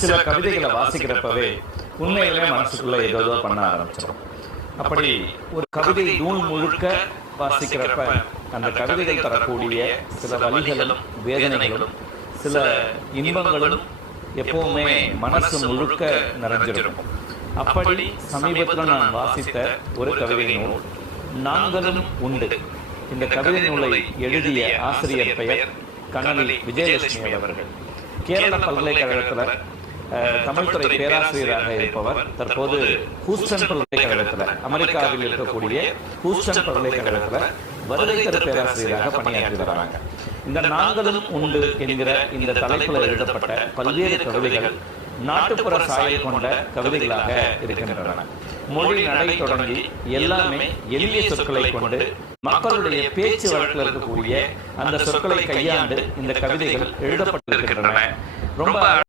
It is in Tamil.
சில கவிதைகளை வாசிக்கிறப்பவே உண்மையிலே மனசுக்குள்ள ஏதோ பண்ண ஆரம்பிச்சிடும். அப்படி ஒரு கவிதை நூல் முழுக்க வாசிக்கிறப்ப அந்த கவிதைகள் தரக்கூடிய சில வலிகளும் வேதனைகளும் சில இன்பங்களும் எப்பவுமே மனசு முழுக்க நிறைஞ்சிருக்கும். அப்படி சமீபத்தில் நான் வாசித்த ஒரு கவிதை நூல் நாங்களும் உண்டு. இந்த கவிதை நூலை எழுதிய ஆசிரியர் பெயர் கனலி விஜயலட்சுமி அவர்கள். கேரள பல்கலைக்கழகத்தில் தமிழ்துறை பேராசிரியராக இருப்பவர். தற்போது ஹூஸ்டன் பல்கலைக்கழகத்தில், அமெரிக்காவில் இருக்கக்கூடிய ஹூஸ்டன் பல்கலைக்கழகத்தில் வருகைத்தர பேராசிரியராக பணியாற்றி வராங்க. இந்த நாங்களும் உண்டு என்கிற இந்த தலைப்பில் எழுதப்பட்ட பல்வேறு கவிதைகள் நாட்டுப்புற சாயல் கொண்ட கவிதைகளாக இருக்கின்றன. மொழி நடை தொடங்கி எல்லாமே எளிய சொற்களை கொண்டு மக்களுடைய பேச்சு வழக்கில் இருக்கக்கூடிய அந்த சொற்களை கையாண்டு இந்த கவிதைகள் எழுதப்பட்டிருக்கின்றன. ரொம்ப